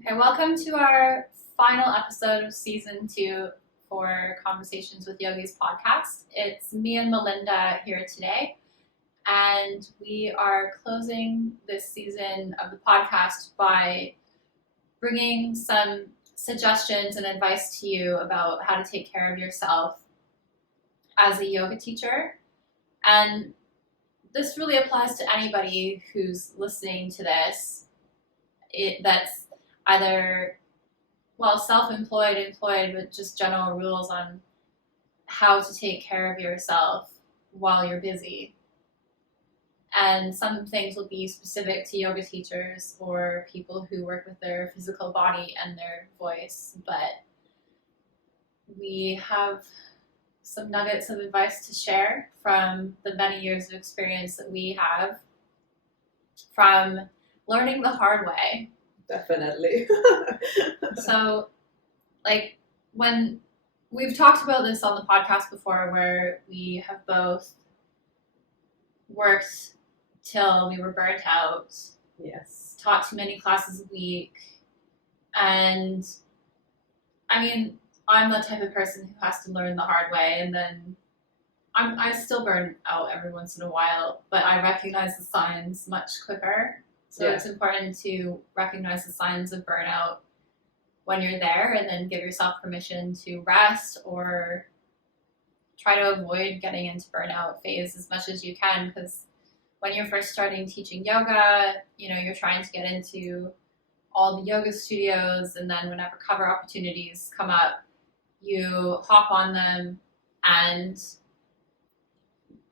Okay, welcome to our final episode of season 2 for Conversations with Yogis podcast. It's me and Melinda here today, and we are closing this season of the podcast by bringing some suggestions and advice to you about how to take care of yourself as a yoga teacher. And this really applies to anybody who's listening to this. That's either, self-employed, employed, with just general rules on how to take care of yourself while you're busy. And some things will be specific to yoga teachers or people who work with their physical body and their voice, but we have some nuggets of advice to share from the many years of experience that we have from learning the hard way. Definitely. So, when we've talked about this on the podcast before, where we have both worked till we were burnt out, Yes. taught too many classes a week, and I'm the type of person who has to learn the hard way, and then I still burn out every once in a while, but I recognize the signs much quicker. So It's important to recognize the signs of burnout when you're there and then give yourself permission to rest or try to avoid getting into burnout phase as much as you can, because when you're first starting teaching yoga, you're trying to get into all the yoga studios, and then whenever cover opportunities come up, you hop on them. And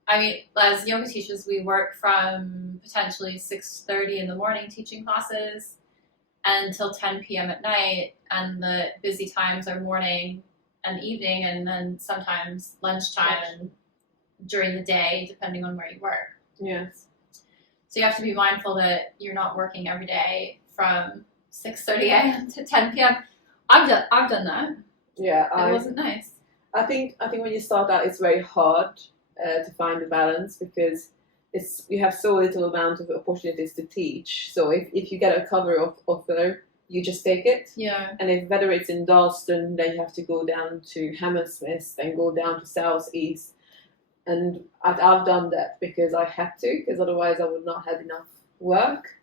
as yoga teachers, we work from potentially 6:30 in the morning teaching classes until 10 p.m. at night, and the busy times are morning and evening, and then sometimes lunchtime and during the day, depending on where you work. Yes. So you have to be mindful that you're not working every day from 6:30 a.m. to 10 p.m. I've done that. Yeah, It wasn't nice. I think when you start out, it's very hard to find the balance, because you have so little amount of opportunities to teach. So if you get a cover offer, you just take it. Yeah. And whether it's in Dalston, then you have to go down to Hammersmith, then go down to South East. And I've done that because I had to, because otherwise I would not have enough work.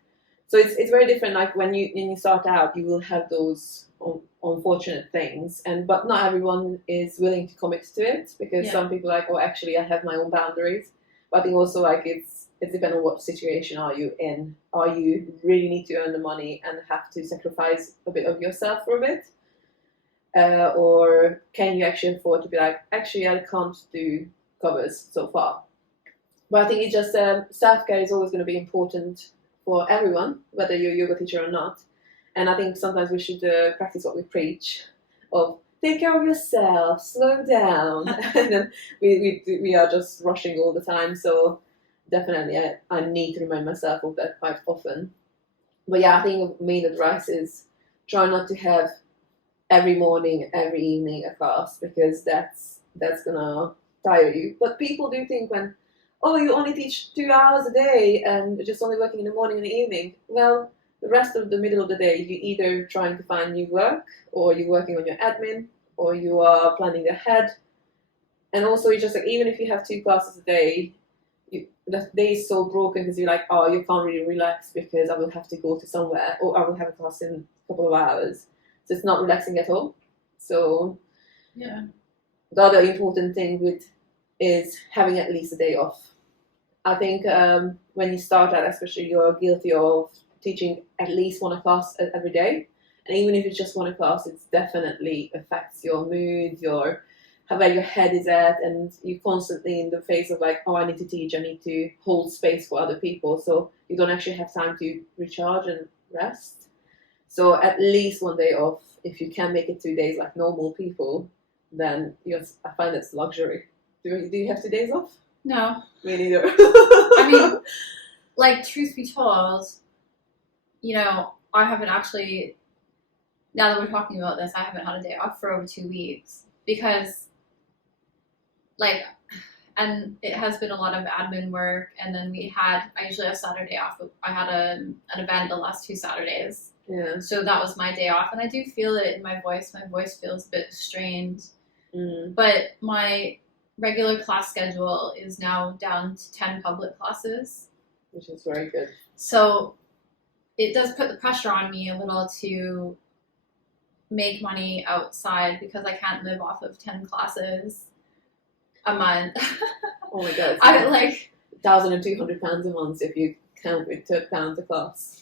So it's very different. Like when you start out, you will have those unfortunate things, but not everyone is willing to commit to it, because some people are like, oh, actually I have my own boundaries. But I think also it's depending on what situation are you in. Are you really need to earn the money and have to sacrifice a bit of yourself for a bit? Or can you actually afford to be like, actually I can't do covers so far? But I think it's just self-care is always going to be important for everyone, whether you're a yoga teacher or not. And I think sometimes we should practice what we preach of take care of yourself, slow down. And then we are just rushing all the time. So definitely I need to remind myself of that quite often. But yeah, I think the main advice is try not to have every morning, every evening a class, because that's going to tire you. But people do think you only teach 2 hours a day and just only working in the morning and the evening. Well, the rest of the middle of the day, you're either trying to find new work, or you're working on your admin, or you are planning ahead. And also, you just even if you have 2 classes a day, that day is so broken because you're like, oh, you can't really relax because I will have to go to somewhere, or I will have a class in a couple of hours. So it's not relaxing at all. So yeah, the other important thing is having at least a day off. I think when you start out, especially, you're guilty of teaching at least one class every day. And even if it's just one class, it definitely affects your mood, where your head is at, and you're constantly in the phase of like, oh, I need to teach, I need to hold space for other people. So you don't actually have time to recharge and rest. So at least one day off. If you can make it 2 days like normal people, then I find that's luxury. Do you have 2 days off? No. Me neither. Truth be told, I haven't actually, now that we're talking about this, I haven't had a day off for over 2 weeks, because and it has been a lot of admin work, and then I usually have Saturday off. I had an event the last 2 Saturdays, Yeah. So that was my day off, and I do feel it in my voice. My voice feels a bit strained. But my regular class schedule is now down to 10 public classes. Which is very good. So it does put the pressure on me a little to make money outside because I can't live off of 10 classes a month. Oh my god. I like £1,200 a month if you count with £2 a class.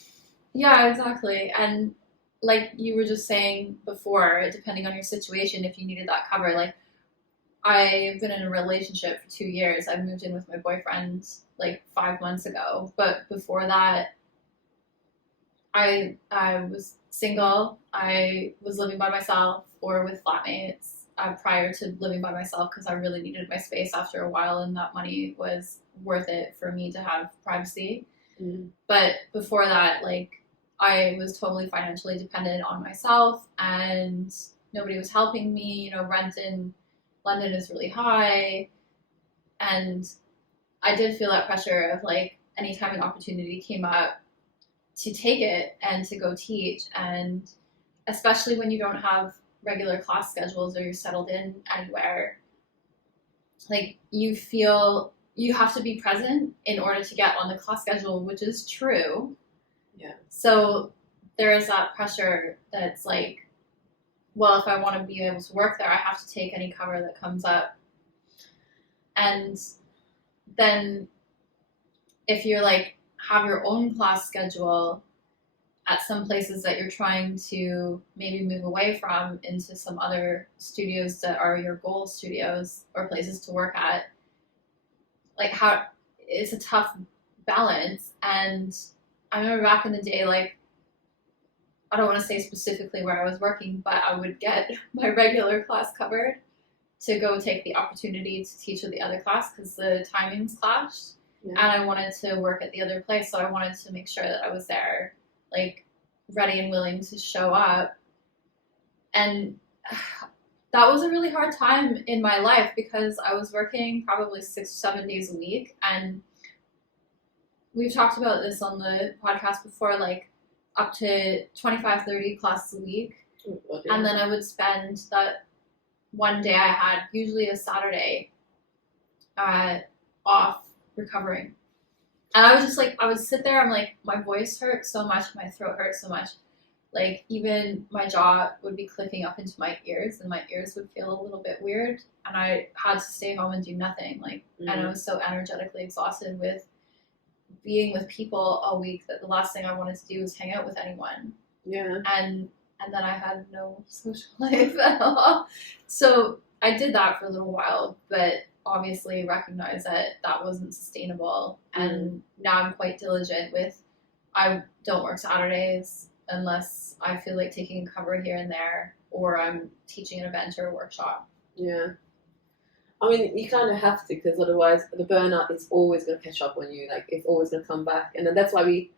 Yeah, exactly. And like you were just saying before, depending on your situation, if you needed that cover, like I've been in a relationship for 2 years. I moved in with my boyfriend like 5 months ago, but before that, I was single. I was living by myself or with flatmates prior to living by myself because I really needed my space after a while, and that money was worth it for me to have privacy. But before that, like I was totally financially dependent on myself, and nobody was helping me. You know, rent in London is really high, and I did feel that pressure of like anytime an opportunity came up to take it and to go teach, and especially when you don't have regular class schedules or you're settled in anywhere, like you feel you have to be present in order to get on the class schedule, which is true. Yeah. So there is that pressure that's like, well, if I want to be able to work there, I have to take any cover that comes up. And then if you're like have your own class schedule at some places that you're trying to maybe move away from into some other studios that are your goal studios or places to work at, like how it's a tough balance. And I remember back in the day, like I don't want to say specifically where I was working, but I would get my regular class covered to go take the opportunity to teach with the other class because the timings clashed. Yeah. And I wanted to work at the other place, so I wanted to make sure that I was there, like, ready and willing to show up. And that was a really hard time in my life because I was working probably 6 or 7 days a week. And we've talked about this on the podcast before, like, up to 25, 30 classes a week. Yeah. And then I would spend that one day I had, usually a Saturday, off recovering. And I was just like, I would sit there, I'm like, my voice hurt so much, my throat hurt so much. Like, even my jaw would be clicking up into my ears, and my ears would feel a little bit weird. And I had to stay home and do nothing. Like, and I was so energetically exhausted with being with people all week that the last thing I wanted to do was hang out with anyone. Yeah. And then I had no social life at all. So I did that for a little while, but obviously recognized that that wasn't sustainable. And now I'm quite diligent with, I don't work Saturdays unless I feel like taking a cover here and there, or I'm teaching an event or a workshop. Yeah. I mean, you kind of have to, because otherwise the burnout is always going to catch up on you. Like, it's always going to come back. And then that's why we,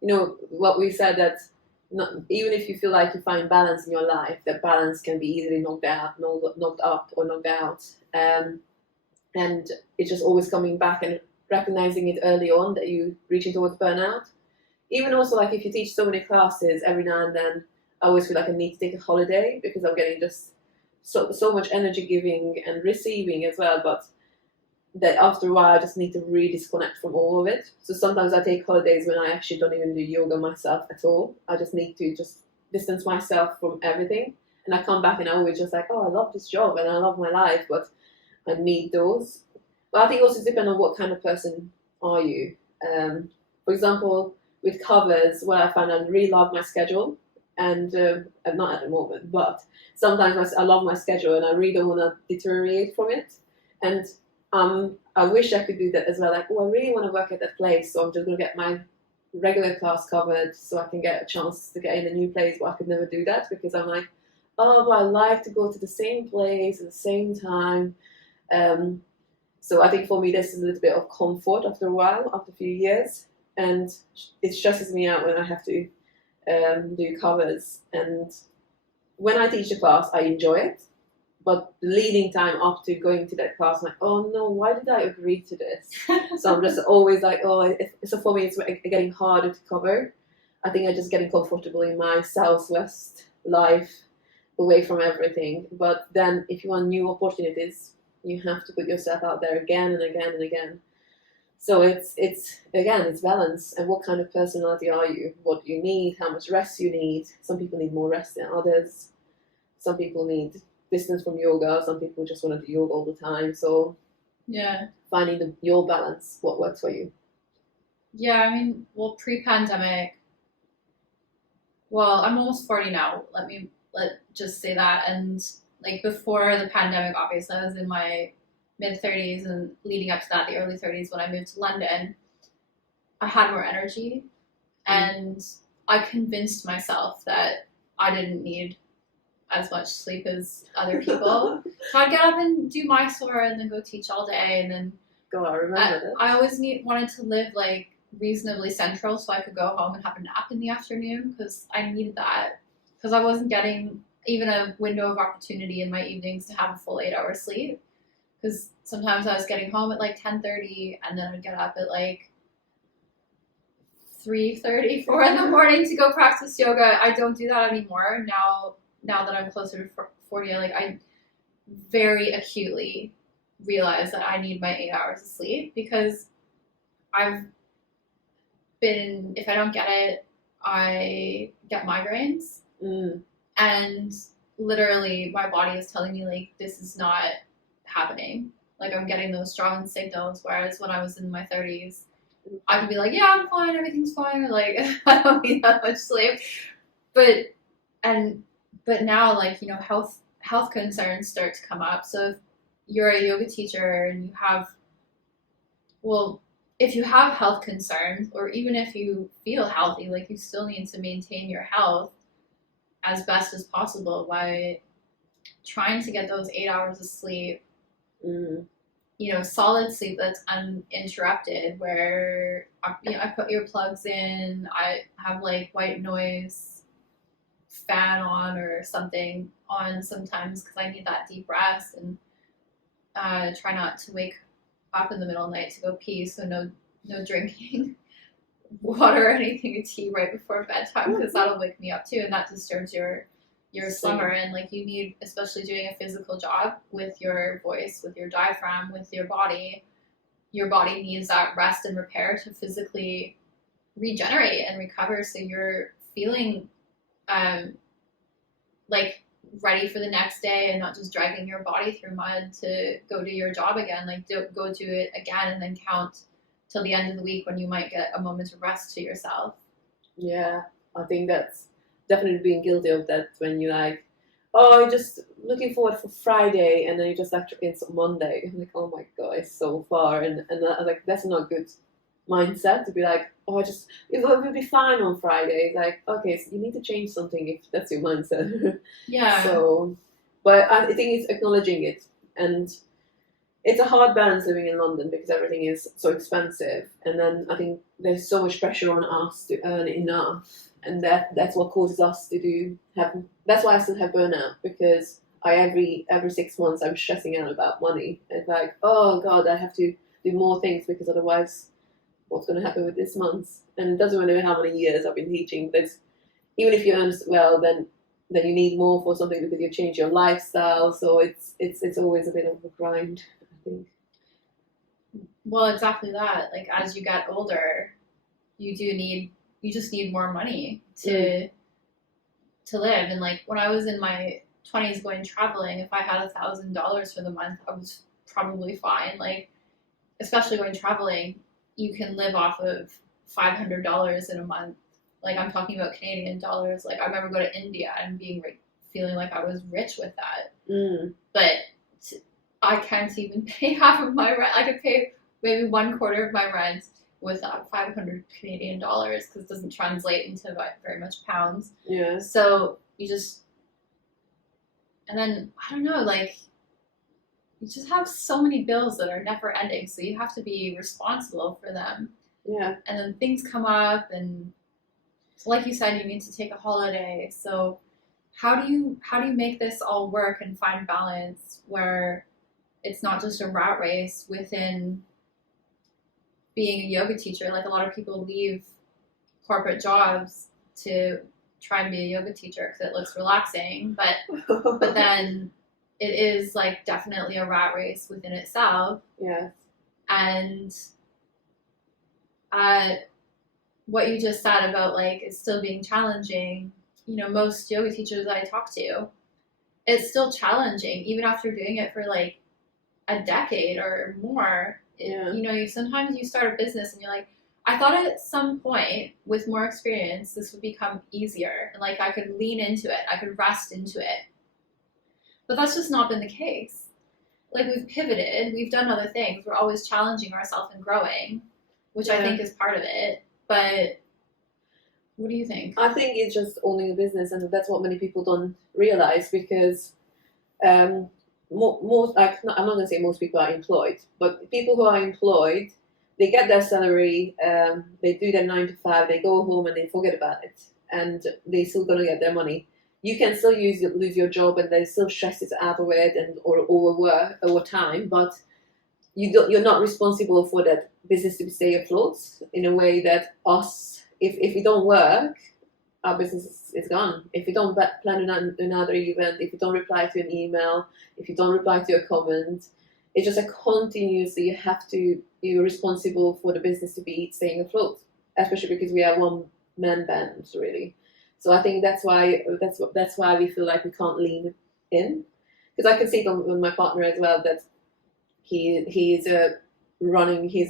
you know, what we said, that not, even if you feel like you find balance in your life, that balance can be easily knocked up or knocked out. And it's just always coming back and recognizing it early on that you're reaching towards burnout. Even also, like, if you teach so many classes, every now and then I always feel like I need to take a holiday because I'm getting just so much energy giving and receiving as well, but that after a while I just need to really disconnect from all of it. So sometimes I take holidays when I actually don't even do yoga myself at all. I just need to just distance myself from everything, and I come back and I always just like, oh, I love this job and I love my life, but I need those. But I think also depends on what kind of person are you. For example, with covers, what I found, I really love my schedule, and not at the moment, but sometimes I love my schedule and I really don't want to deteriorate from it. And I wish I could do that as well. Like, oh, I really want to work at that place, so I'm just going to get my regular class covered so I can get a chance to get in a new place, but I could never do that because I'm like, oh, but I like to go to the same place at the same time. So I think for me, this is a little bit of comfort after a while, after a few years, and it stresses me out when I have to do covers. And when I teach a class, I enjoy it, but the leading time up to going to that class, I'm like, oh no, why did I agree to this? So I'm just always like, oh, so for me, it's getting harder to cover. I think I'm just getting comfortable in my Southwest life, away from everything. But then, if you want new opportunities, you have to put yourself out there again and again and again. So it's again, it's balance, and what kind of personality are you? What do you need? How much rest you need? Some people need more rest than others. Some people need distance from yoga. Some people just want to do yoga all the time. So yeah, finding your balance, what works for you. yeah. I mean, well, pre-pandemic. Well, I'm almost 40 now. Let just say that. And like before the pandemic, obviously, I was in my mid 30s, and leading up to that, the early 30s, when I moved to London, I had more energy, and I convinced myself that I didn't need as much sleep as other people. So I'd get up and do Mysore and then go teach all day, and then God, I remember that. I always wanted to live like reasonably central so I could go home and have a nap in the afternoon, because I needed that, because I wasn't getting even a window of opportunity in my evenings to have a full 8 hour sleep, because sometimes I was getting home at like 10:30, and then I'd get up at like 3:30, 4 in the morning to go practice yoga. I don't do that anymore now that I'm closer to 40. I very acutely realize that I need my 8 hours of sleep, because I've been, if I don't get it, I get migraines. And literally my body is telling me like, this is not happening. Like, I'm getting those strong signals, whereas when I was in my 30s, I could be like, yeah, I'm fine, everything's fine, like I don't need that much sleep. But now, like, you know, health concerns start to come up. So if you're a yoga teacher and you have, well, if you have health concerns, or even if you feel healthy, like, you still need to maintain your health as best as possible by trying to get those 8 hours of sleep. You know, solid sleep that's uninterrupted, where I put earplugs in, I have like white noise fan on or something on sometimes, because I need that deep rest, and try not to wake up in the middle of the night to go pee. So no drinking water or anything, tea right before bedtime, because that'll wake me up too, and that disturbs your slumber. And like, you need, especially doing a physical job with your voice, with your diaphragm, with your body needs that rest and repair to physically regenerate and recover, so you're feeling like ready for the next day, and not just dragging your body through mud to go to your job again. Like, don't go to it again and then count till the end of the week when you might get a moment of rest to yourself. Yeah, I think that's definitely being guilty of that, when you're like, oh, you're just looking forward for Friday, and then you just actually, it's Monday. I'm like, oh my God, it's so far. And I was like, that's not a good mindset to be like, oh, it will be fine on Friday. It's like, okay, so you need to change something if that's your mindset. Yeah. So, but I think it's acknowledging it, and it's a hard balance living in London, because everything is so expensive, and then I think there's so much pressure on us to earn enough, and that's what causes us to that's why I still have burnout, because every 6 months I'm stressing out about money. It's like, oh God, I have to do more things, because otherwise what's going to happen with this month? And it doesn't matter how many years I've been teaching, even if you earn well, then you need more for something, because you change your lifestyle. So it's always a bit of a grind, I think. Well, exactly that. Like, as you get older, you just need more money to live. And like, when I was in my 20s going traveling, if I had $1,000 for the month, I was probably fine. Like, especially going traveling, you can live off of $500 in a month. Like, I'm talking about Canadian dollars. Like, I remember going to India and feeling like I was rich with that. But I can't even pay half of my rent. I could pay maybe 1/4 of my rent with 500 Canadian dollars, because it doesn't translate into very much pounds. Yeah. So and then, I don't know, like, you just have so many bills that are never ending, so you have to be responsible for them. Yeah. And then things come up, and like you said, you need to take a holiday. So how do you make this all work and find balance where it's not just a rat race within being a yoga teacher? Like, a lot of people leave corporate jobs to try and be a yoga teacher because it looks relaxing, but then it is like definitely a rat race within itself. Yes. And what you just said about like it still being challenging, you know, most yoga teachers that I talk to, it's still challenging even after doing it for like a decade or more. Yeah. You know, sometimes you start a business and you're like, I thought at some point with more experience this would become easier and like I could lean into it, I could rest into it. But that's just not been the case. Like we've pivoted, we've done other things, we're always challenging ourselves and growing, which I think is part of it. But what do you think? I think it's just owning a business, and that's what many people don't realize, because most, like, I'm not going to say most people are employed, but people who are employed, they get their salary, they do their 9 to 5, they go home and they forget about it, and they're still going to get their money. You can still lose your job and they still stress it out of it and or overwork over time, but you're not responsible for that business to stay afloat in a way that us, if we don't work, our business is gone. If you don't plan another event, if you don't reply to an email, if you don't reply to a comment, it's just a continuously you're responsible for the business to be staying afloat, especially because we are one man band really. So I think that's why we feel like we can't lean in, because I can see it on my partner as well that he's a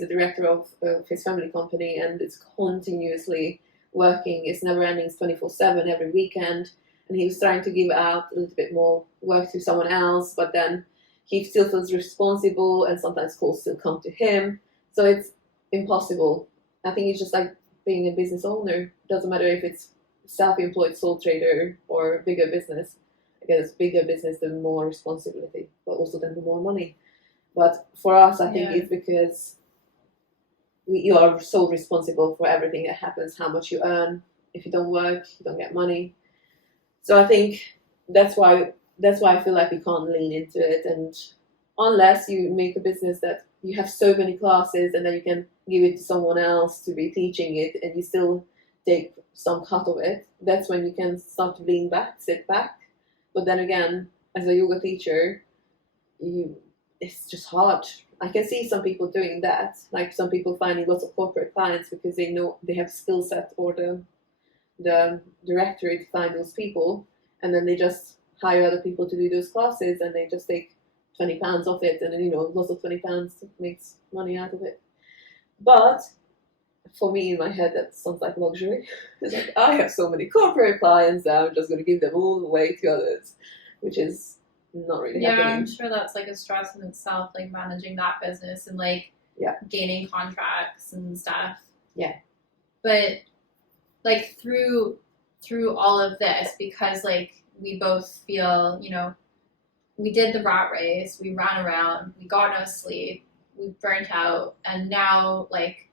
director of his family company, and it's continuously working. It's never ending. It's 24/7 every weekend, and he was trying to give out a little bit more work to someone else, but then he still feels responsible, and sometimes calls still come to him. So it's impossible. I think it's just like being a business owner. It doesn't matter if it's self-employed sole trader or bigger business. I guess bigger business, the more responsibility, but also then the more money. But for us, I think it's because you are so responsible for everything that happens, how much you earn. If you don't work, you don't get money. So I think that's why I feel like we can't lean into it. And unless you make a business that you have so many classes and then you can give it to someone else to be teaching it, and you still take some cut of it, that's when you can start to lean back, sit back. But then again, as a yoga teacher, it's just hard. I can see some people doing that, like some people finding lots of corporate clients because they know they have skill set or the directory to find those people, and then they just hire other people to do those classes, and they just take £20 off it, and then lots of £20 makes money out of it. But for me, in my head, that sounds like luxury. It's like, I have so many corporate clients that I'm just going to give them all away to others, which is not really happening. I'm sure that's like a stress in itself, like managing that business and like gaining contracts and stuff. Yeah. But like through all of this, because like we both feel, we did the rat race, we ran around, we got no sleep, we burnt out, and now like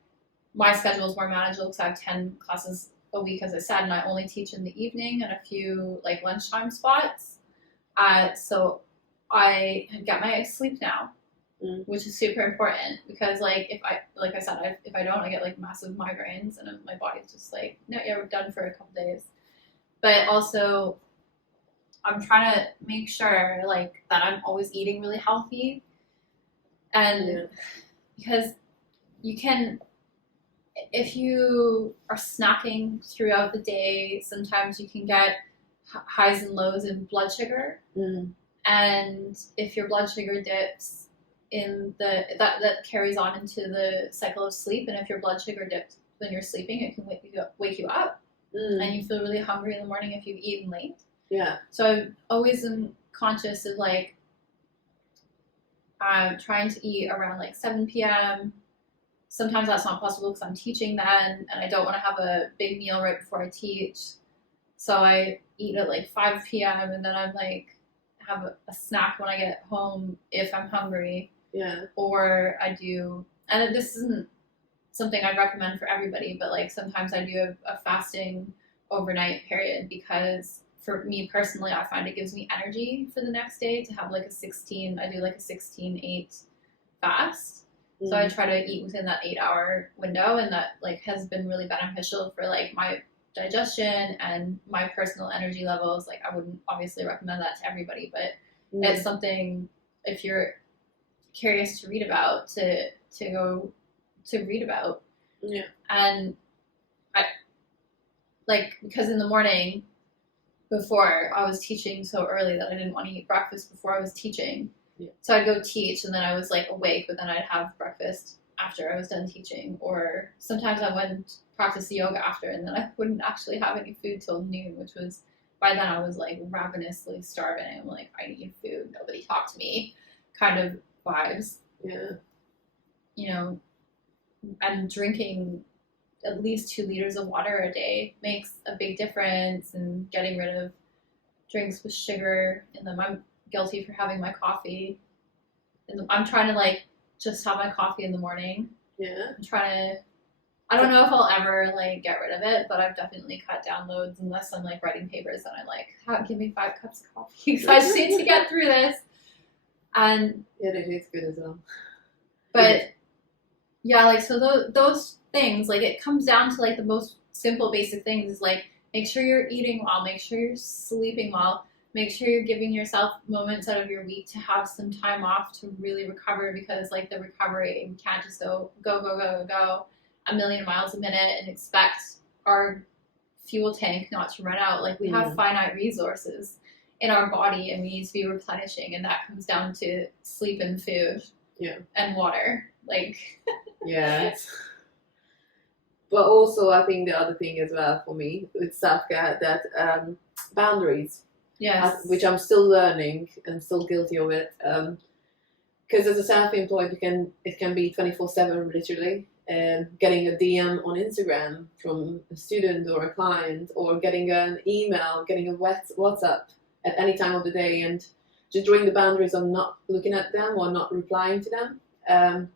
my schedule is more manageable because I have 10 classes a week, as I said, and I only teach in the evening and a few like lunchtime spots. So I get my sleep now, which is super important, because like if I don't, I get like massive migraines and my body's just like, no, we're done for a couple days. But also I'm trying to make sure like that I'm always eating really healthy, and because you can, if you are snacking throughout the day, sometimes you can get highs and lows in blood sugar. And if your blood sugar dips in that carries on into the cycle of sleep, and if your blood sugar dips when you're sleeping, it can wake you up, and you feel really hungry in the morning if you've eaten late. So I always am conscious of like trying to eat around like 7 p.m. Sometimes that's not possible because I'm teaching then, and I don't want to have a big meal right before I teach. So I eat at like 5 p.m. and then I'm like have a snack when I get home if I'm hungry. Or I do, and this isn't something I'd recommend for everybody, but like sometimes I do a fasting overnight period, because for me personally, I find it gives me energy for the next day to have like a 16-8 fast. So I try to eat within that 8-hour window, and that like has been really beneficial for like my digestion and my personal energy levels. Like, I wouldn't obviously recommend that to everybody, but it's something, if you're curious to read about, to go to read about. Yeah. And I, like, because in the morning, before, I was teaching so early that I didn't want to eat breakfast before I was teaching. Yeah. So I'd go teach, and then I was like awake, but then I'd have breakfast after I was done teaching. Or sometimes I wouldn't practice the yoga after, and then I wouldn't actually have any food till noon, which was, by then I was like ravenously starving. I'm like, I need food, nobody talk to me kind of vibes. Yeah. You know, and drinking at least 2 liters of water a day makes a big difference, and getting rid of drinks with sugar in them. I'm guilty for having my coffee. And I'm trying to like just have my coffee in the morning. Yeah. I'm trying to, I don't know if I'll ever like get rid of it, but I've definitely cut down loads, unless I'm like writing papers and I'm like, give me 5 cups of coffee because I just need to get through this. And yeah, it is good as well. But yeah, like, so those things, like, it comes down to like the most simple basic things is like, make sure you're eating well, make sure you're sleeping well, make sure you're giving yourself moments out of your week to have some time off to really recover, because like the recovery, we can't just go a million miles a minute and expect our fuel tank not to run out. Like, we have finite resources in our body and we need to be replenishing, and that comes down to sleep and food. Yeah. And water. Like yeah. But also, I think the other thing as well for me with self-care, that boundaries. Yes. Which I'm still learning and still guilty of it. Because as a self-employed, it can be 24/7 literally. Getting a DM on Instagram from a student or a client, or getting an email, getting a WhatsApp at any time of the day, and just drawing the boundaries of not looking at them or not replying to them.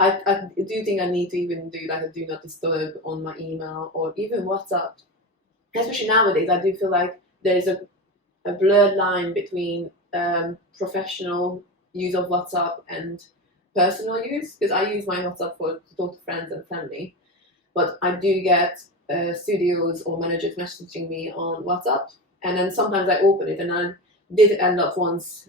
I do think I need to even do like a do not disturb on my email or even WhatsApp. Especially nowadays, I do feel like there's a blurred line between professional use of WhatsApp and personal use, because I use my WhatsApp to talk to friends and family, but I do get studios or managers messaging me on WhatsApp, and then sometimes I open it, and I did end up once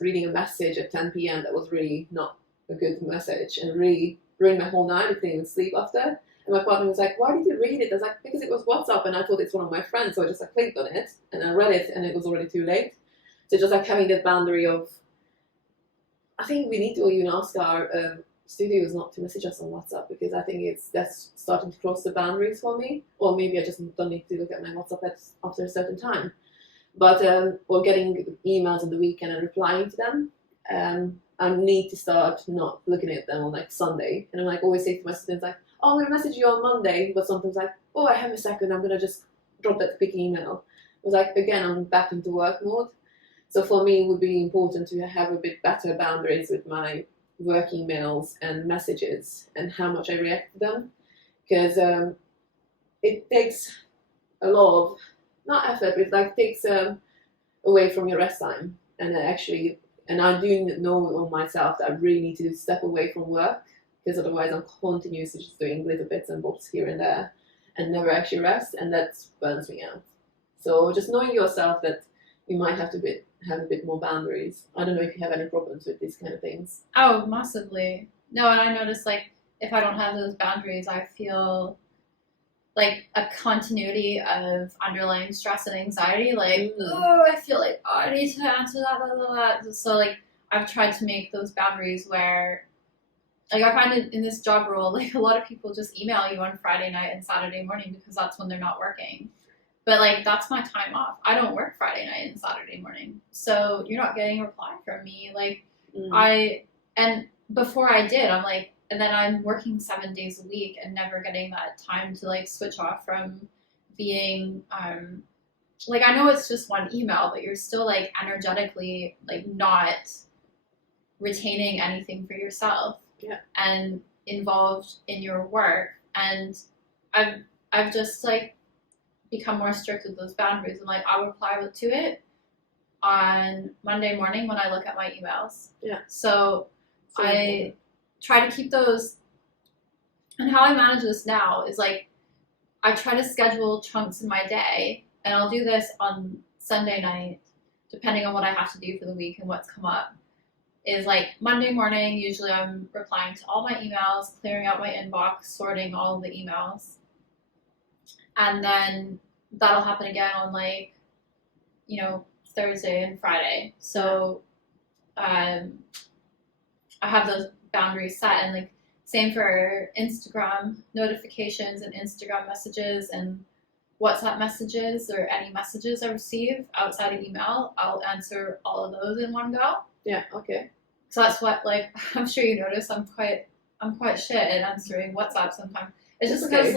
reading a message at 10 p.m. that was really not a good message and really ruined my whole night. I couldn't even sleep after. And my partner was like, "Why did you read it?" I was like, "Because it was WhatsApp and I thought it's one of my friends." So I just like clicked on it and I read it, and it was already too late. So just like having that boundary of, I think we need to even ask our studios not to message us on WhatsApp, because I think that's starting to cross the boundaries for me. Or maybe I just don't need to look at my WhatsApp after a certain time. But or getting emails on the weekend and replying to them. I need to start not looking at them on like Sunday. And I'm like always say to my students like, "Oh, I'm gonna message you on Monday," but sometimes like, "Oh, I have a second, I'm gonna just drop that quick email." I was like, again, I'm back into work mode. So for me, it would be important to have a bit better boundaries with my work emails and messages and how much I react to them, because it takes a lot of, not effort, but it like takes away from your rest time. And I do know on myself that I really need to step away from work, because otherwise I'm continuously just doing little bits and bobs here and there and never actually rest, and that burns me out. So just knowing yourself that you might have to have a bit more boundaries. I don't know if you have any problems with these kind of things. Oh, massively. No, and I notice like if I don't have those boundaries, I feel like a continuity of underlying stress and anxiety. Like, I feel like, I need to answer that, blah, blah, blah. So like I've tried to make those boundaries where, like, I find it in this job role, like a lot of people just email you on Friday night and Saturday morning because that's when they're not working. But like, that's my time off. I don't work Friday night and Saturday morning. So you're not getting a reply from me. Like and before I did, I'm like, and then I'm working 7 days a week and never getting that time to like switch off from being, like, I know it's just one email, but you're still like energetically like not retaining anything for yourself. Yeah. And involved in your work. And I've just like become more strict with those boundaries. And like, I'll reply to it on Monday morning when I look at my emails. Yeah. So I try to keep those, and how I manage this now is like, I try to schedule chunks in my day, and I'll do this on Sunday night, depending on what I have to do for the week and what's come up. Is like Monday morning, usually I'm replying to all my emails, clearing out my inbox, sorting all of the emails. And then that'll happen again on like, Thursday and Friday. So I have those boundaries set, and like same for Instagram notifications and Instagram messages and WhatsApp messages or any messages I receive outside of email. I'll answer all of those in one go. Yeah, okay. So that's what, like, I'm sure you notice I'm quite shit at answering WhatsApp sometimes. It's just because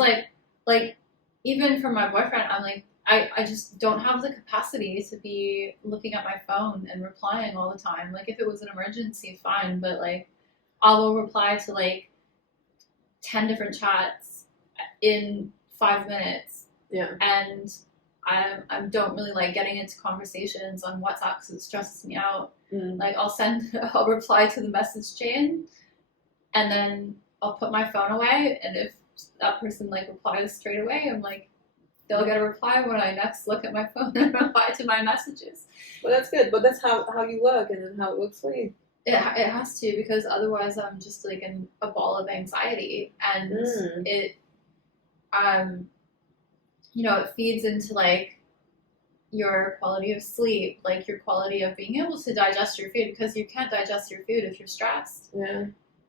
like even for my boyfriend, I'm like I just don't have the capacity to be looking at my phone and replying all the time. Like if it was an emergency, fine, but like I will reply to like 10 different chats in 5 minutes. Yeah. And I don't really like getting into conversations on WhatsApp because it stresses me out. Like I'll reply to the message chain, and then I'll put my phone away, and if that person like replies straight away, I'm like, they'll get a reply when I next look at my phone and reply to my messages. Well, that's good, but that's how you work, and then how it works for you. It has to, because otherwise I'm just like in a ball of anxiety, and it it feeds into like your quality of sleep, like your quality of being able to digest your food, because you can't digest your food if you're stressed. Yeah.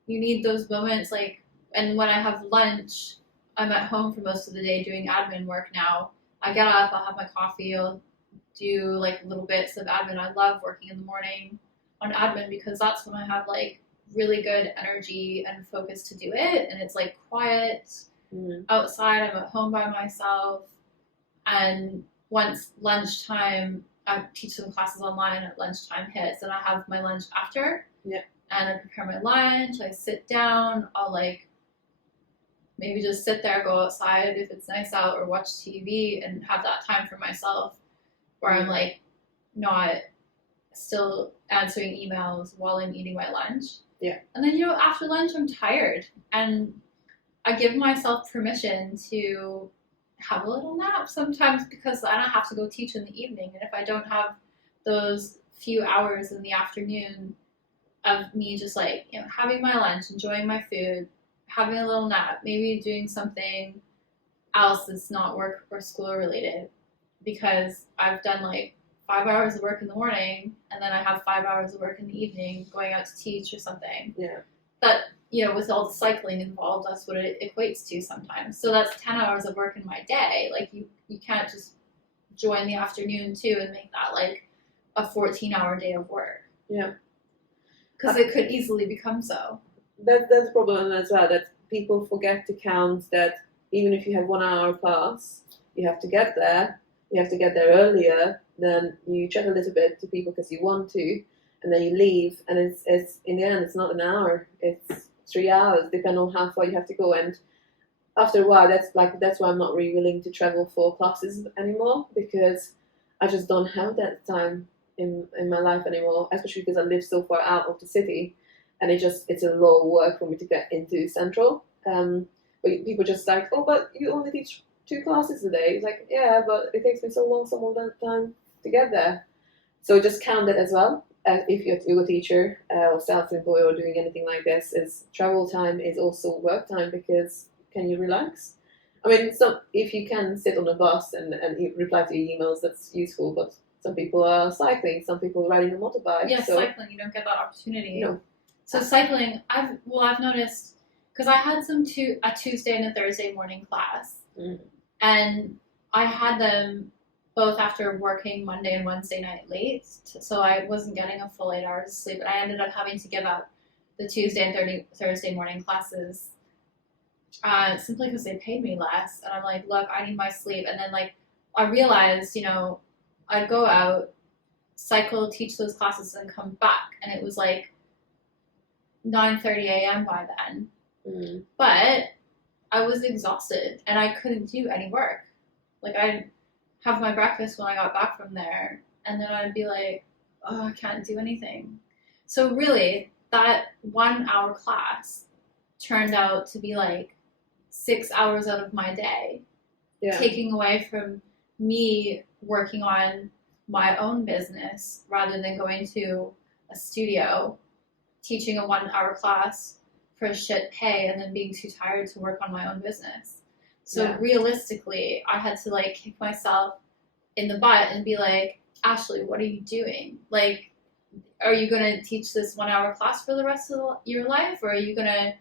You need those moments, like, and when I have lunch, I'm at home for most of the day doing admin work now. I get up, I'll have my coffee, I'll do like little bits of admin. I love working in the morning on admin because that's when I have like really good energy and focus to do it, and it's like quiet outside. I'm at home by myself, and once lunchtime, I teach some classes online at lunchtime hits, and I have my lunch after. Yeah. And I prepare my lunch, I sit down, I'll like maybe just sit there, go outside if it's nice out, or watch TV and have that time for myself where I'm like not still answering emails while I'm eating my lunch. Yeah. And then, after lunch I'm tired, and I give myself permission to have a little nap sometimes, because I don't have to go teach in the evening. And if I don't have those few hours in the afternoon of me just like, having my lunch, enjoying my food, having a little nap, maybe doing something else that's not work or school related, because I've done like 5 hours of work in the morning, and then I have 5 hours of work in the evening going out to teach or something. Yeah. But with all the cycling involved, that's what it equates to sometimes. So that's 10 hours of work in my day. Like you can't just join the afternoon too and make that like a 14-hour day of work. Yeah. Because it could easily become so. That's the problem as well, that people forget to count that even if you have 1 hour class, you have to get there earlier, then you chat a little bit to people because you want to, and then you leave, and it's in the end it's not an hour, it's 3 hours, depending on how far you have to go. And after a while, that's why I'm not really willing to travel for classes anymore, because I just don't have that time in my life anymore, especially because I live so far out of the city, and it's a lot of work for me to get into Central. But people just like, oh, but you only teach 2 classes a day. It's like, yeah, but it takes me so long some of the time to get there. So just count that as well. If you're a teacher or self-employed or doing anything like this, is travel time is also work time, because can you relax? I mean, if you can sit on a bus and reply to your emails, that's useful, but some people are cycling, some people are riding a motorbike. Yeah, cycling, you don't get that opportunity. No. So cycling, I've noticed, because I had a Tuesday and a Thursday morning class, and I had them both after working Monday and Wednesday night late, so I wasn't getting a full 8 hours of sleep, and I ended up having to give up the Tuesday and Thursday morning classes simply because they paid me less. And I'm like, look, I need my sleep. And then like I realized, I'd go out, cycle, teach those classes, and come back, and it was like 9:30 a.m. by then. But I was exhausted and I couldn't do any work. Like I'd have my breakfast when I got back from there, and then I'd be like, oh, I can't do anything. So really, that 1 hour class turned out to be like 6 hours out of my day. taking away from me working on my own business rather than going to a studio, teaching a 1 hour class for a shit pay and then being too tired to work on my own business. So realistically, I had to like kick myself in the butt and be like, Ashley, what are you doing? Like, are you going to teach this 1 hour class for the rest of your life? Or are you going to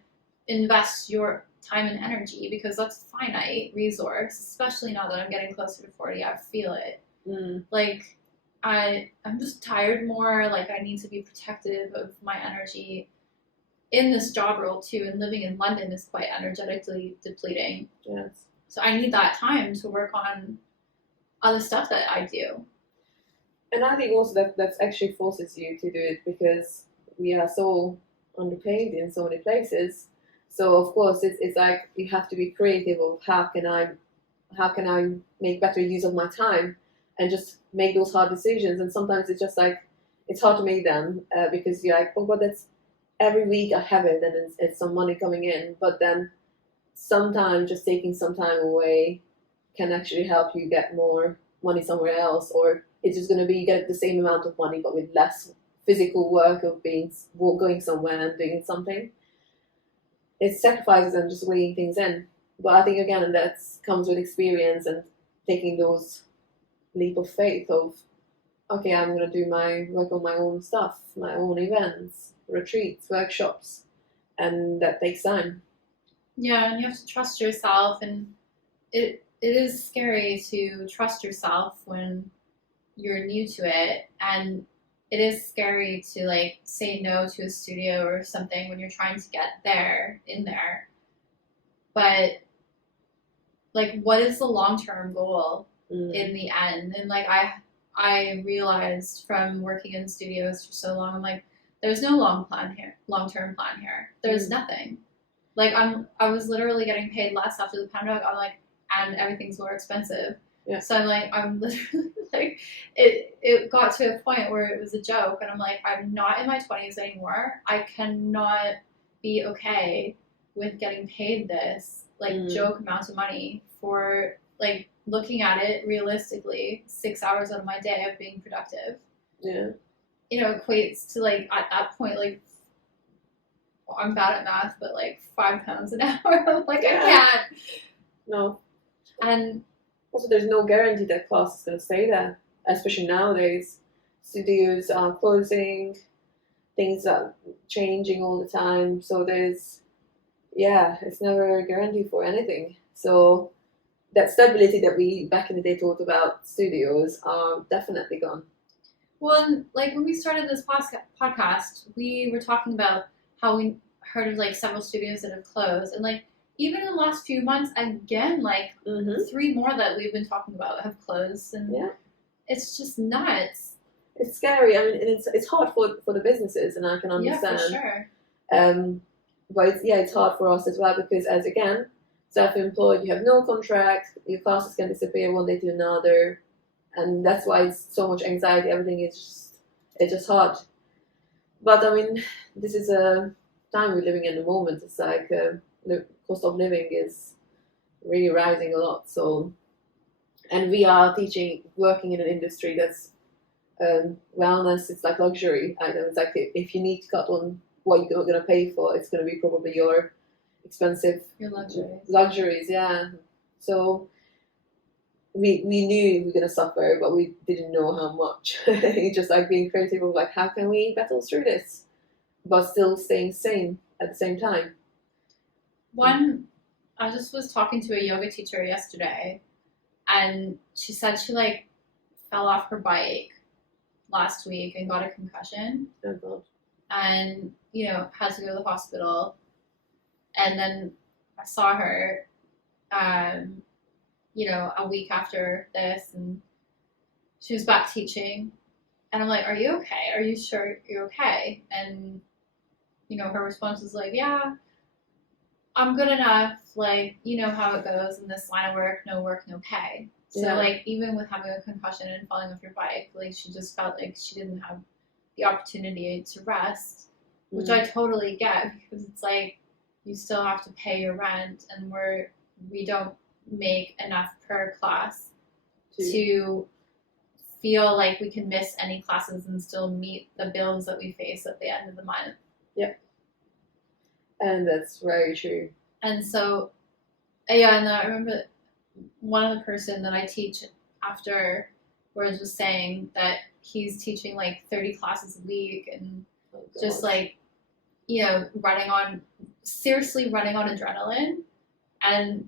invest your time and energy? Because that's a finite resource, especially now that I'm getting closer to 40. I feel it. Like, I'm just tired more. Like, I need to be protective of my energy in this job role too. And living in London is quite energetically depleting. Yes. So I need that time to work on other stuff that I do. And I think also that actually forces you to do it because we are so underpaid in so many places. So of course it's like you have to be creative of how can I make better use of my time and just make those hard decisions. And sometimes it's just like it's hard to make them because you're like, oh, but that's every week I have it and it's some money coming in. But then sometimes just taking some time away can actually help you get more money somewhere else, or it's just going to be you get the same amount of money but with less physical work of going somewhere and doing something. It's sacrifices and just weighing things in. But I think again that comes with experience and taking those leap of faith of, okay, I'm going to do my work on my own stuff, my own events, retreats, workshops, and that takes time. Yeah, and you have to trust yourself, and it is scary to trust yourself when you're new to it, and it is scary to like say no to a studio or something when you're trying to get in there. But like, what is the long-term goal in the end? And like I realized from working in studios for so long, I'm like, there's no long-term plan here. There's nothing. Like I was literally getting paid less after the pandemic. I'm like, and everything's more expensive. Yeah. So I'm like, I'm literally like, it got to a point where it was a joke, and I'm like, I'm not in my 20s anymore. I cannot be okay with getting paid this like joke amount of money for like looking at it realistically 6 hours out of my day of being productive. Yeah. You know, equates to like at that point like, well, I'm bad at math, but like £5 an hour. I'm like, I can't. No. And also, there's no guarantee that class is going to stay there, especially nowadays. Studios are closing, things are changing all the time. So it's never a guarantee for anything. So that stability that we back in the day talked about studios are definitely gone. Well, and like when we started this podcast, we were talking about how we heard of like several studios that have closed, and like even in the last few months, again, like 3 more that we've been talking about have closed, and it's just nuts. It's scary. I mean, it's hard for the businesses, and I can understand. Yeah, for sure. But it's hard for us as well because, as again, self-employed, you have no contract. Your classes can disappear one day to another, and that's why it's so much anxiety. Everything is just hard. But I mean, this is a time we're living in the moment. It's like the cost of living is really rising a lot. So, and we are working in an industry that's wellness. It's like luxury item. It's like if you need to cut on what you're going to pay for, it's going to be probably your expensive luxuries. Yeah. So we knew we were going to suffer, but we didn't know how much. Just like being creative of like, how can we battle through this, but still staying sane at the same time. I just was talking to a yoga teacher yesterday, and she said she like fell off her bike last week and got a concussion. Oh God. And had to go to the hospital. And then I saw her a week after this, and she was back teaching, and I'm like, are you okay? Are you sure you're okay? And her response was like, yeah, I'm good enough. Like, you know how it goes in this line of work, no pay. So like, even with having a concussion and falling off your bike, like she just felt like she didn't have the opportunity to rest, which I totally get, because it's like you still have to pay your rent, and we don't make enough per class to feel like we can miss any classes and still meet the bills that we face at the end of the month. Yep. And that's very true. And so, yeah, and I remember one of the person that I teach afterwards was saying that he's teaching like 30 classes a week and just like, you know, seriously running on adrenaline. And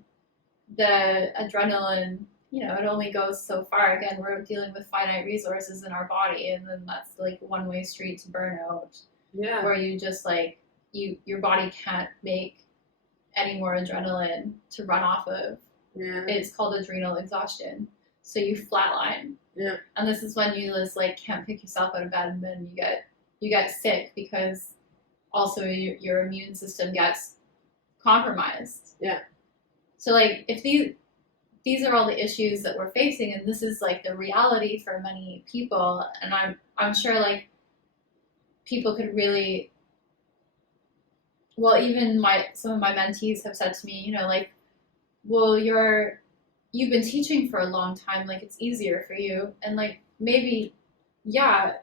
the adrenaline, you know, it only goes so far. Again, we're dealing with finite resources in our body, and then that's like one-way street to burnout. Yeah. Where you just like your body can't make any more adrenaline to run off of. Yeah. It's called adrenal exhaustion. So you flatline. Yeah. And this is when you just like can't pick yourself out of bed, and then you get sick because also your immune system gets compromised. Yeah. So like if these are all the issues that we're facing, and this is like the reality for many people, and I'm sure like people could really, well, even some of my mentees have said to me, you know, like, well, you've been teaching for a long time, like it's easier for you, and like maybe, yeah,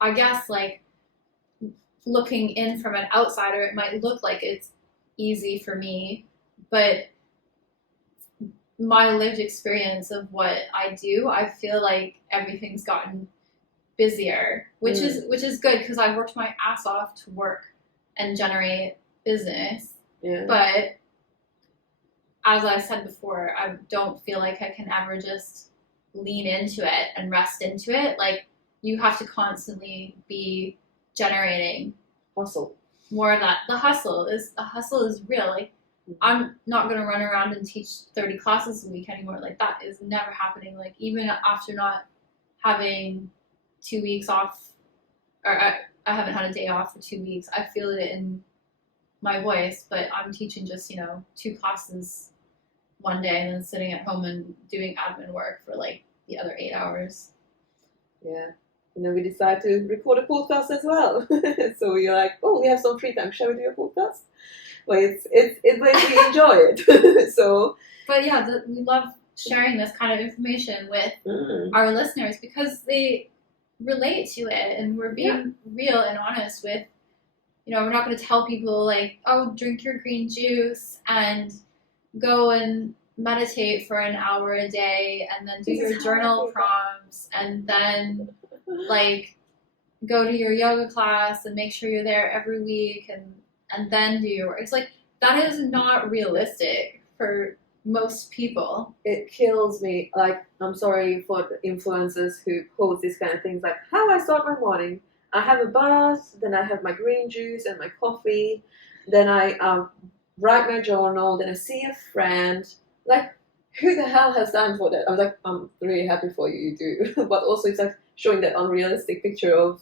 I guess like looking in from an outsider, it might look like it's easy for me, but my lived experience of what I do, I feel like everything's gotten busier, which is good because I worked my ass off to work and generate business. Yeah. But as I said before, I don't feel like I can ever just lean into it and rest into it. Like you have to constantly be generating Hustle. more of that. The hustle is real. Like I'm not going to run around and teach 30 classes a week anymore. Like that is never happening. Like even after not having 2 weeks off, or I haven't had a day off for 2 weeks, I feel it in my voice, but I'm teaching just, you know, 2 classes one day and then sitting at home and doing admin work for like the other 8 hours. Yeah. And then we decided to record a podcast as well. So we're like, oh, we have some free time. Shall we do a podcast? Well, it's like we enjoy it. So. But yeah, we love sharing this kind of information with our listeners because they relate to it, and we're being real and honest with, you know, we're not going to tell people like, oh, drink your green juice and go and meditate for an hour a day and then do your journal prompts and then like go to your yoga class and make sure you're there every week and then do your work. It's like that is not realistic for most people. It kills me. Like, I'm sorry for the influencers who post these kind of things like how I start my morning. I have a bath, then I have my green juice and my coffee, then I write my journal, then I see a friend. Like, who the hell has time for that? I was like, I'm really happy for you do. But also it's like showing that unrealistic picture of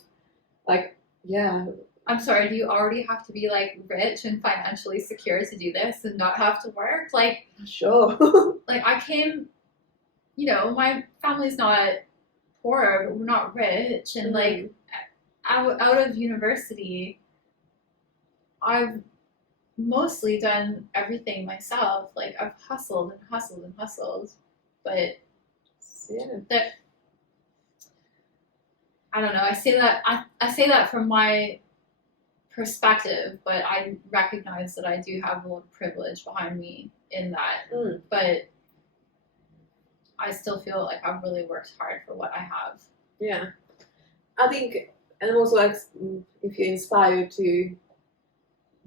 like, yeah. I'm sorry, do you already have to be like rich and financially secure to do this and not have to work? Like, sure. Like I came, you know, my family's not poor, but we're not rich, and like out of university, I've mostly done everything myself. Like I've hustled and hustled and hustled, but that I don't know. I say that from my perspective, but I recognize that I do have a lot of privilege behind me in that. But I still feel like I've really worked hard for what I have. Yeah, I think, and also like if you're inspired to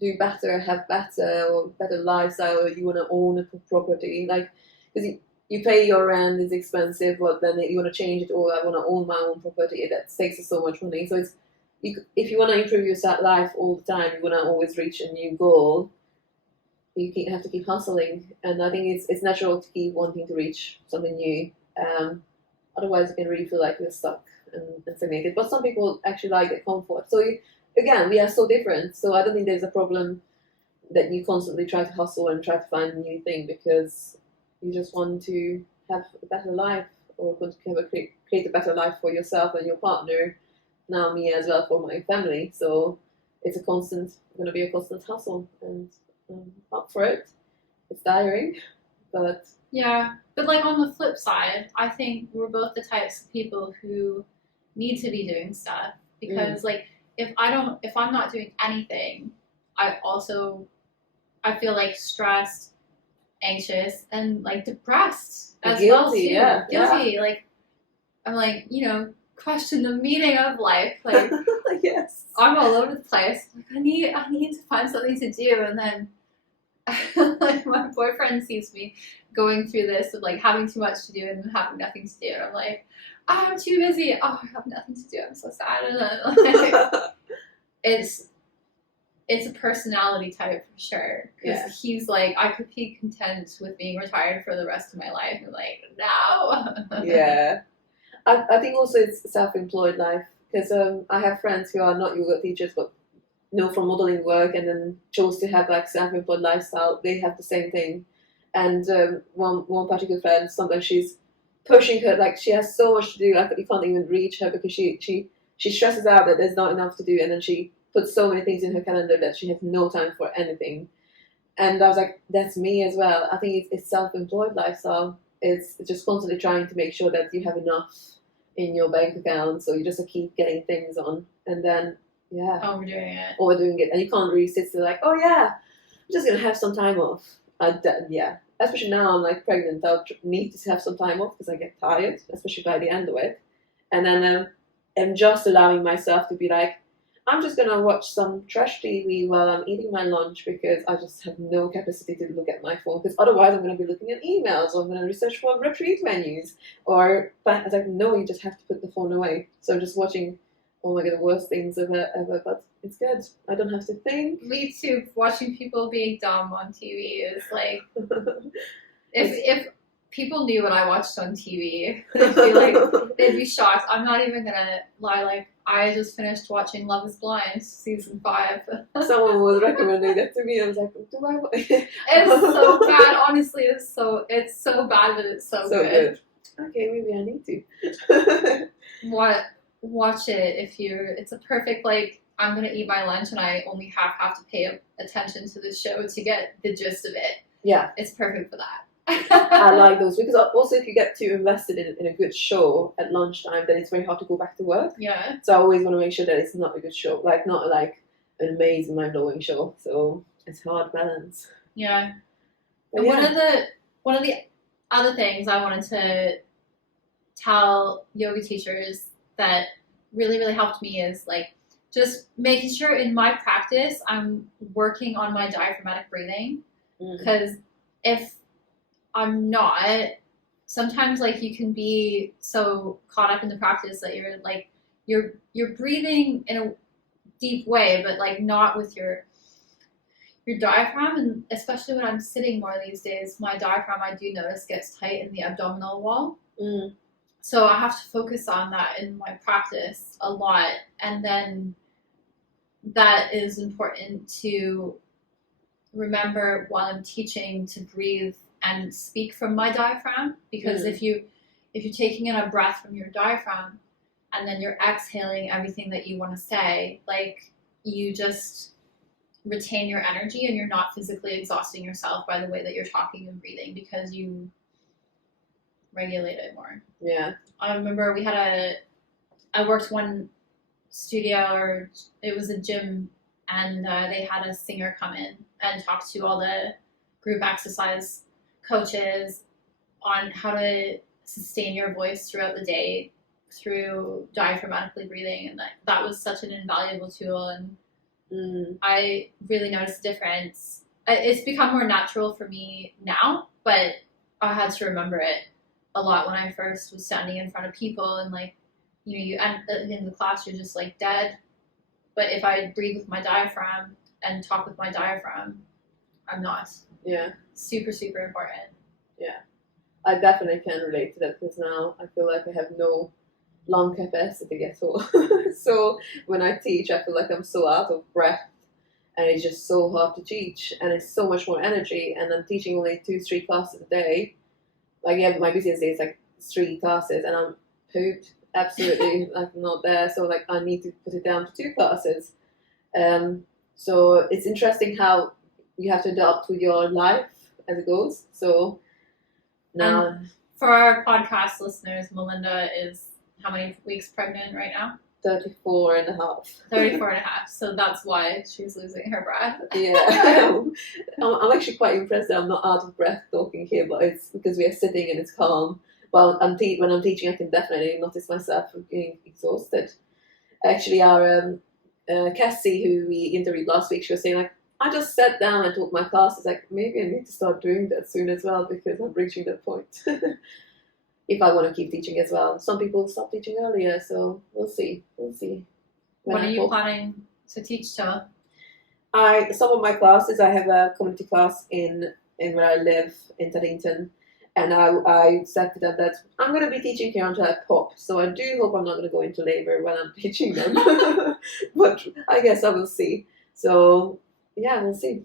do better, have better or better lifestyle, or you want to own a property, like because you pay your rent is expensive, but then you want to change it, or I want to own my own property, that takes us so much money. So it's if you want to improve your life all the time, you want to always reach a new goal. You have to keep hustling, and I think it's natural to keep wanting to reach something new. Otherwise, you can really feel like you're stuck and stagnated. But some people actually like the comfort. So again, we are so different. So I don't think there's a problem that you constantly try to hustle and try to find a new thing because you just want to have a better life or want to create a better life for yourself and your partner. Now me as well for my family. So it's going to be a constant hustle, and I'm up for it. it's tiring, but yeah. But like on the flip side, I think we're both the types of people who need to be doing stuff because like if I'm not doing anything, I feel like stressed, anxious, and like depressed as well too. Yeah, Guilty. Yeah. Like I'm like, question the meaning of life. Like yes. I'm all over the place. Like I need to find something to do, and then like my boyfriend sees me going through this of like having too much to do and having nothing to do. And I'm like, oh, I'm too busy. Oh, I have nothing to do. I'm so sad. And then, like, it's a personality type for sure. Because he's like, I could be content with being retired for the rest of my life. And like, no. Yeah. I think also it's self-employed life. Because I have friends who are not yoga teachers, but from modeling work and then chose to have like self-employed lifestyle. They have the same thing. And one particular friend, sometimes she's pushing her, like she has so much to do, like you can't even reach her because she stresses out that there's not enough to do, and then she puts so many things in her calendar that she has no time for anything. And I was like, that's me as well. I think it's self-employed lifestyle. It's just constantly trying to make sure that you have enough in your bank account, so you just keep getting things on, and then overdoing it, and you can't really sit still like, oh yeah, I'm just gonna have some time off. Especially now I'm like pregnant, I'll need to have some time off because I get tired, especially by the end of it. And then I'm just allowing myself to be like, I'm just gonna watch some trash TV while I'm eating my lunch because I just have no capacity to look at my phone, because otherwise I'm gonna be looking at emails, or I'm gonna research for retreat menus, but I was like, no, you just have to put the phone away. So I'm just watching, oh my god, the worst things ever, but it's good. I don't have to think. Me too. Watching people being dumb on TV is like, if people knew what I watched on TV, they'd be shocked. I'm not even gonna lie. Like I just finished watching Love Is Blind season 5. Someone was recommending that to me. I was like, do I? It's so bad. Honestly, it's so bad, but it's so good. Okay, maybe I need to. Watch it if it's a perfect, like, I'm gonna eat my lunch and I only have to pay attention to the show to get the gist of it. Yeah. It's perfect for that. I like those, because also if you get too invested in a good show at lunchtime, then it's very hard to go back to work. Yeah. So I always want to make sure that it's not a good show, like not like an amazing, mind-blowing show. So it's hard balance. Yeah. And one of the other things I wanted to tell yoga teachers that really, really helped me is like just making sure in my practice I'm working on my diaphragmatic breathing, because if I'm not, sometimes like you can be so caught up in the practice that you're like you're breathing in a deep way, but like not with your diaphragm. And especially when I'm sitting more these days, my diaphragm, I do notice, gets tight in the abdominal wall. So I have to focus on that in my practice a lot. And then that is important to remember while I'm teaching, to breathe and speak from my diaphragm, because if you're taking in a breath from your diaphragm and then you're exhaling everything that you want to say, like you just retain your energy and you're not physically exhausting yourself by the way that you're talking and breathing, because you regulate it more. Yeah. I remember I worked one studio, or it was a gym, and they had a singer come in and talk to all the group exercise coaches on how to sustain your voice throughout the day through diaphragmatically breathing, and that was such an invaluable tool. And I really noticed a difference. It's become more natural for me now, but I had to remember it a lot when I first was standing in front of people, and like, you end at the end of the class, you're just like dead. But if I breathe with my diaphragm and talk with my diaphragm, I'm not. Yeah. Super, super important. Yeah. I definitely can relate to that, because now I feel like I have no lung capacity at all. So when I teach, I feel like I'm so out of breath, and it's just so hard to teach, and it's so much more energy, and I'm teaching only 2-3 classes a day. Like, yeah, my busiest day is like 3 classes, and I'm pooped, absolutely like not there. So like I need to put it down to 2 classes. So it's interesting how you have to adapt with your life as it goes. So now, for our podcast listeners, Melinda is how many weeks pregnant right now? 34 and a half. 34 and a half. So that's why she's losing her breath. Yeah. I'm actually quite impressed that I'm not out of breath talking here, but it's because we are sitting and it's calm. Well, when I'm teaching, I can definitely notice myself getting exhausted. Actually, our Cassie, who we interviewed last week, she was saying, like, I just sat down and taught my classes. Like, maybe I need to start doing that soon as well because I'm reaching that point. If I want to keep teaching as well. Some people stop teaching earlier, so we'll see. When are you planning to teach till? Some of my classes, I have a community class in where I live in Teddington, and I said to them that I'm going to be teaching here until I pop. So I do hope I'm not going to go into labour when I'm teaching them, but I guess I will see. So yeah, we'll see.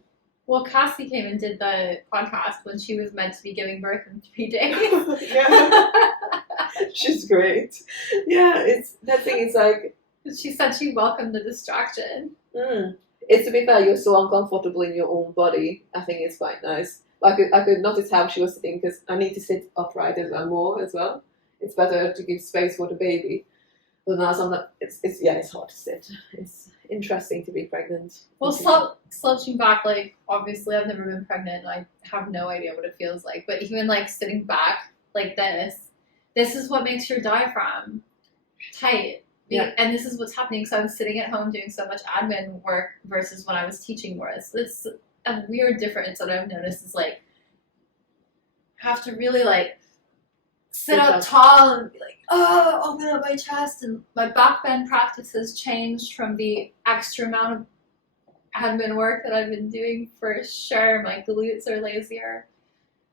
Well, Cassie came and did the podcast when she was meant to be giving birth in 3 days. Yeah. She's great. Yeah, it's that thing is like... She said she welcomed the distraction. It's, to be fair, you're so uncomfortable in your own body. I think it's quite nice. I could notice how she was sitting because I need to sit upright as well more as well. It's better to give space for the baby. But now it's hard to sit. It's interesting to be pregnant. Well, slouching back, like, obviously I've never been pregnant. I have no idea what it feels like. But even, like, sitting back like this is what makes your diaphragm tight. Yeah. And this is what's happening. So I'm sitting at home doing so much admin work versus when I was teaching more. So it's a weird difference that I've noticed is, like, have to really, like, sit up tall and be like, oh, open up my chest. And my back bend practice has changed from the extra amount of admin work that I've been doing for sure. My glutes are lazier.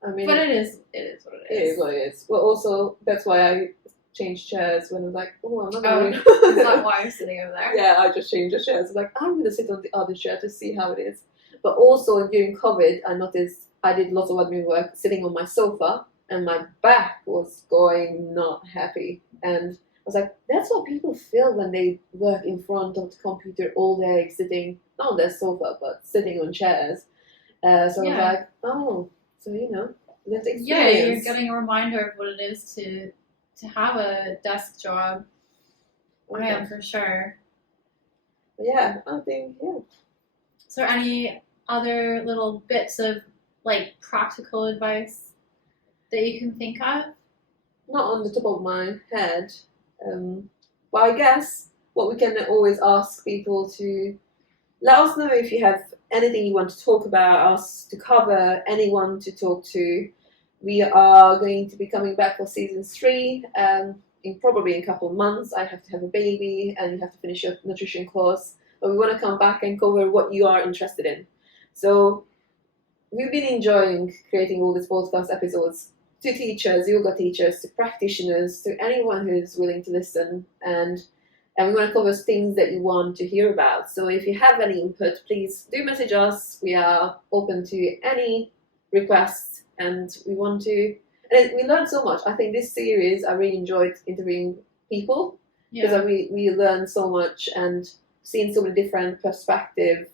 I mean, but it is what it is. It is what it is. Well, also, that's why I changed chairs when I was like, oh, I'm not going to... Is that why you're sitting over there? Yeah, I just changed the chairs. Like, I'm going to sit on the other chair to see how it is. But also, during COVID, I noticed I did lots of admin work sitting on my sofa, and my back was going not happy. And I was like, that's what people feel when they work in front of the computer all day, sitting, not on their sofa, but sitting on chairs. So I was like, oh, so, you know, lived experience. Yeah, you're getting a reminder of what it is to have a desk job. Okay. I am, for sure. Yeah, I think, yeah. Is there any other little bits of, like, practical advice that you can think of? Not on the top of my head. But I guess what we can always ask people to let us know if you have anything you want to talk about, us to cover, anyone to talk to. We are going to be coming back for season 3 probably in a couple of months. I have to have a baby and you have to finish your nutrition course. But we want to come back and cover what you are interested in. So we've been enjoying creating all these podcast episodes to teachers, yoga teachers, to practitioners, to anyone who's willing to listen. And we want to cover things that you want to hear about. So if you have any input, please do message us. We are open to any requests, and we want to. And we learned so much. I think this series, I really enjoyed interviewing people because we learned so much and seen so many different perspectives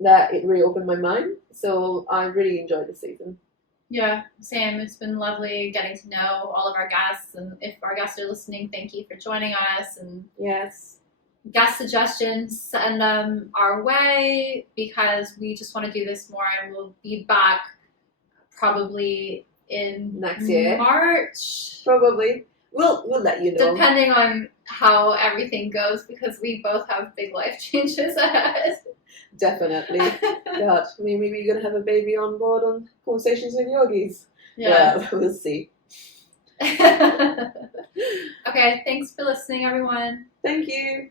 that it really opened my mind. So I really enjoyed this season. Yeah, same. It's been lovely getting to know all of our guests, and if our guests are listening, thank you for joining us. And yes, guest suggestions, send them our way because we just want to do this more, and we'll be back probably in next year, March. Probably. We'll let you know. Depending on how everything goes, because we both have big life changes ahead. Definitely. God, maybe you're going to have a baby on board on Conversations with Yogis. Yeah. Well, we'll see. Okay, thanks for listening, everyone. Thank you.